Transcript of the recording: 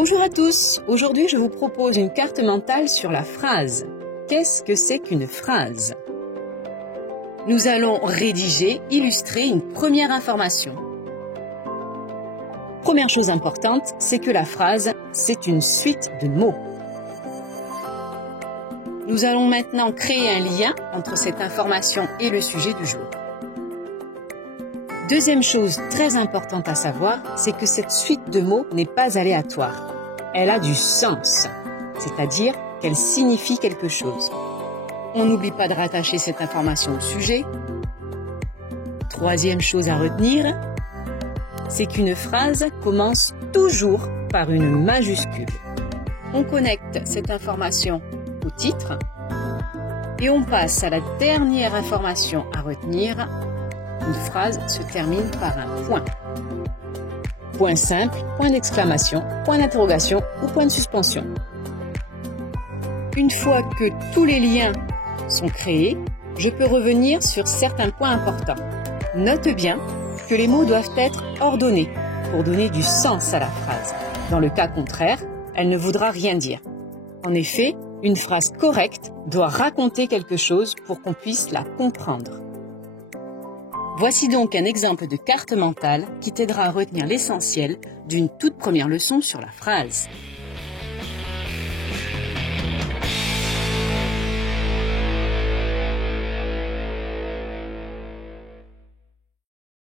Bonjour à tous, aujourd'hui je vous propose une carte mentale sur la phrase. Qu'est-ce que c'est qu'une phrase? Nous allons rédiger, illustrer une première information. Première chose importante, c'est que la phrase, c'est une suite de mots. Nous allons maintenant créer un lien entre cette information et le sujet du jour. Deuxième chose très importante à savoir, c'est que cette suite de mots n'est pas aléatoire. Elle a du sens, c'est-à-dire qu'elle signifie quelque chose. On n'oublie pas de rattacher cette information au sujet. Troisième chose à retenir, c'est qu'une phrase commence toujours par une majuscule. On connecte cette information au titre et on passe à la dernière information à retenir. Une phrase se termine par un point. Point simple, point d'exclamation, point d'interrogation ou point de suspension. Une fois que tous les liens sont créés, je peux revenir sur certains points importants. Note bien que les mots doivent être ordonnés pour donner du sens à la phrase. Dans le cas contraire, elle ne voudra rien dire. En effet, une phrase correcte doit raconter quelque chose pour qu'on puisse la comprendre. Voici donc un exemple de carte mentale qui t'aidera à retenir l'essentiel d'une toute première leçon sur la phrase.